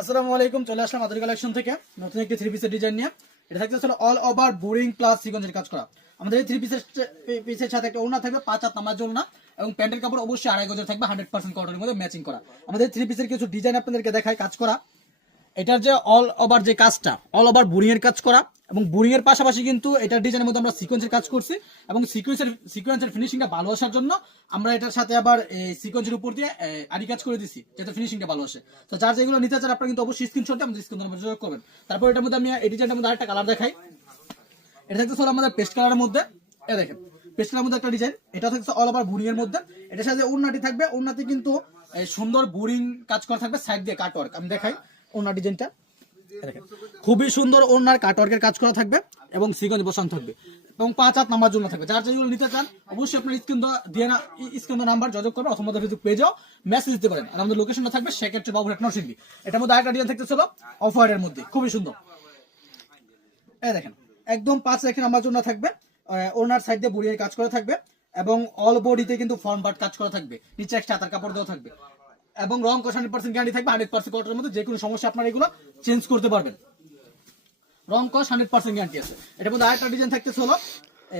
আসসালামু আলাইকুম, চলে আসলাম আদারি কালেকশন থেকে। নতুন একটি থ্রি পিসের ডিজাইন নিয়ে। এটা থাকতে আসলে অল ওভার বোরিং প্লাস সিকোয়েন্সের কাজ করা। আমাদের এই থ্রি পিসের পিসের সাথে একটা ওড়না থাকবে, পাঁচ হাত জন্য এবং প্যান্টের কাপড় অবশ্যই আড়াই গজের থাকবে হান্ড্রেড পার্সেন্ট কটনের মধ্যে ম্যাচিং করা। আমাদের থ্রি পিসের কিছু ডিজাইন আপনাদেরকে দেখায় কাজ করা। এটার যে অল ওভার যে কাজটা অল ওভার বোরিং এর কাজ করা এবং বোরিং এর পাশাপাশি কিন্তু এটার ডিজাইনের মধ্যে আমরা সিকোয়েন্সের কাজ করছি এবং সিকোয়েন্সের সিকোয়েন্সের ফিনিশিংটা ভালো আসার জন্য আমরা এটার সাথে আবার সিকোয়েন্সের উপর দিয়ে আরি কাজ করে দিছি যাতে ফিনিশিংটা ভালো আসে। তো যার যেগুলো নিতে চান আপনারা কিন্তু অবশ্যই স্ক্রিনশট আমাদের স্ক্রিন নাম্বার যোগাযোগ করবেন। তারপর এটার মধ্যে আমি এই ডিজাইনটার মধ্যে আরেকটা কালার দেখাই। এটা থাকতে হলো আমাদের পেস্ট কালারের মধ্যে। এ দেখেন পেস্ট কালারের মধ্যে একটা ডিজাইন এটা থাকছে অল ওভার বুরিং এর মধ্যে। এটার সাথে ওড়নাটি থাকবে ওড়নাতে কিন্তু সুন্দর বুরিং কাজ করা থাকবে সাইড দিয়ে কাট ওয়ার্ক আমি দেখাই। ওড়না ডিজাইনটা। খুবই সুন্দর ওড়নার কাটওয়ার্কের কাজ করা থাকবে এবং সিগঞ্জ বসানো থাকবে। এবং পাঁচ হাত নাম্বার জন্য থাকবে। যার যেগুলো নিতে চান, অবশ্যই আপনার স্ক্রিন দিয়ে না স্ক্রিন নাম্বার যোগাযোগ করবেন অথবা ফেসবুক পেজেও মেসেজ দিতে পারেন। আর আমাদের লোকেশনটা থাকবে সেক্ষেত্রে বাবুরহাট নরসিংদী। এটার মধ্যে আরেকটা ডিজাইন থাকতেছিল অফ হোয়াইটের মধ্যে। খুবই সুন্দর। এই দেখেন, একদম পাঁচ রেখে নাম্বার জন্য থাকবে। ওনার সাইড দিয়ে বুড়িয়ে কাজ করা থাকবে এবং অল বডিতে কিন্তু ফর্ম বাট কাজ করা থাকবে। নিচে একটা হাতার কাপড় দেওয়া থাকবে। এবং রং কষ হান্ড্রেড পার্সেন্ট গ্যারান্টি থাকবে হান্ড্রেড পার্সেন্ট কটনের মধ্যে যে কোনো সমস্যা আপনারা এগুলো চেঞ্জ করতে পারবেন। রং কষ হান্ড্রেড পার্সেন্ট গ্যারান্টি আছে। এটার মধ্যে আরেকটা ডিজাইন থাকতেছে হলো,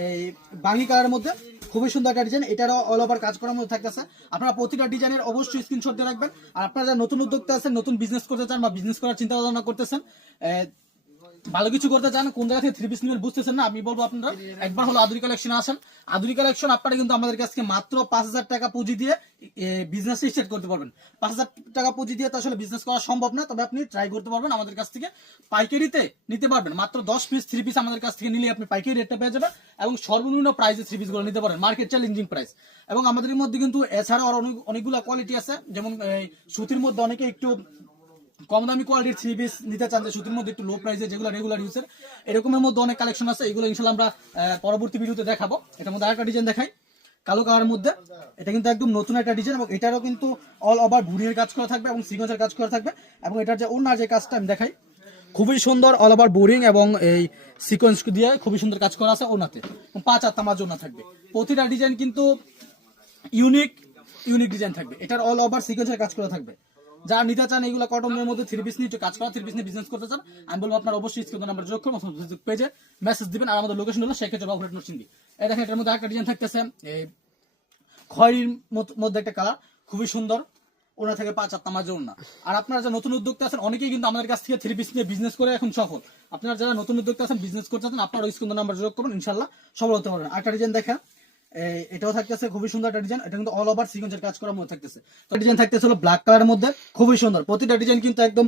এই বাঙি কালারের মধ্যে, খুবই সুন্দর একটা ডিজাইন এটারও অল ওভার কাজ করার মধ্যে থাকতেছে। আপনারা প্রতিটা ডিজাইনের অবশ্যই স্ক্রিনশট দিয়ে রাখবেন। আর আপনারা যারা নতুন উদ্যোক্তা আছেন, নতুন বিজনেস করতে চান বা বিজনেস করার চিন্তা ভাবনা করতেছেন ভালো কিছু করতে চান, কোন জায়গা থেকে থ্রি পিস নেবেন বুঝতেছেন না? আমি বলব আপনারা, একবার হলো আধুনিক কালেকশন আসেন। আধুনিক কালেকশন আপনারা কিন্তু আমাদের কাছ থেকে মাত্র পাঁচ হাজার টাকা পুঁজি দিয়ে বিজনেস স্টার্ট করতে পারবেন। পাঁচ হাজার টাকা পুঁজি দিয়ে আসলে বিজনেস করা সম্ভব না, তবে আপনি ট্রাই করতে পারবেন, আমাদের কাছ থেকে পাইকারিতে নিতে পারবেন। মাত্র দশ পিস থ্রি পিস আমাদের কাছ থেকে নিলে আপনি পাইকারি রেটটা পেয়ে যাবেন এবং সর্বনিম্ন প্রাইসে থ্রি পিসগুলো নিতে পারেন মার্কেট চ্যালেঞ্জিং প্রাইস এবং আমাদের মধ্যে কিন্তু এছাড়াও অনেক অনেকগুলো কোয়ালিটি আছে, যেমন সুতির মধ্যে অনেকে একটু কম দামি কোয়ালিটির থ্রি পিস নিতে চান যে সুতির মধ্যে একটু লো প্রাইসে যেগুলো রেগুলার ইউজের এরকমের মধ্যে অনেক কালেকশন আছে। এগুলো ইনশাল্লাহ আমরা পরবর্তী ভিডিওতে দেখাবো। এটার মধ্যে আরেকটা ডিজাইন দেখাই। কালো কালার মধ্যে। এটা কিন্তু একদম নতুন একটা ডিজাইন এবং এটারও কিন্তু অল ওভার ভুড়ির কাজ করা থাকবে এবং সিগনেচার কাজ করা থাকবে এবং এটার যে ওনার যে কাজটা আমি দেখাই, খুবই সুন্দর অল ওভার বোরিং এবং এই সিকোয়েন্স দিয়ে খুবই সুন্দর কাজ করা আছে ওনাতে পাঁচ আর তামার জন্য থাকবে। প্রতিটা ডিজাইন কিন্তু ইউনিক ইউনিক ডিজাইন থাকবে। এটার অল ওভার সিকোয়েন্সের কাজ করা থাকবে। যারা নিতে চান এগুলো কটনের মধ্যে থ্রি পিস নিয়ে কাজ করা থ্রি পিস নিয়ে বিজনেস করতে চান আমি বলব আপনার অবশ্যই স্ক্রিন নাম্বার যোগ করুন ফেসবুক পেজে মেসেজ দিবেন আর আমাদের লোকেশন হলো শেখ সেক্ষেত্রে বাবুরাট নরসিংদী এই দেখেন এটার মধ্যে একটা ডিজাইন থাকতেছে এই খয়েরির মধ্যে একটা কালার খুবই সুন্দর ওনা থেকে পাঁচ আট নামার জন্য আর আপনারা যারা নতুন উদ্যোক্তা আছেন অনেকেই কিন্তু আমাদের কাছ থেকে থ্রি পিস নিয়ে বিজনেস করে এখন সফল। আপনারা যারা নতুন উদ্যোক্তা আছেন বিজনেস করতে চান আপনারা স্ক্রিন নাম্বার যোগ করুন ইনশাল্লাহ সফল হতে পারবেন। একটা ডিজাইন এই, এটাও থাকতেছে, খুবই সুন্দর একটা ডিজাইন এটা কিন্তু অল ওভার সিকোয়েন্সের কাজ করার মধ্যে থাকতেছে। তো ডিজাইন থাকতেছে হলো ব্ল্যাক কালারের মধ্যে, খুবই সুন্দর। প্রতিটা ডিজাইন কিন্তু একদম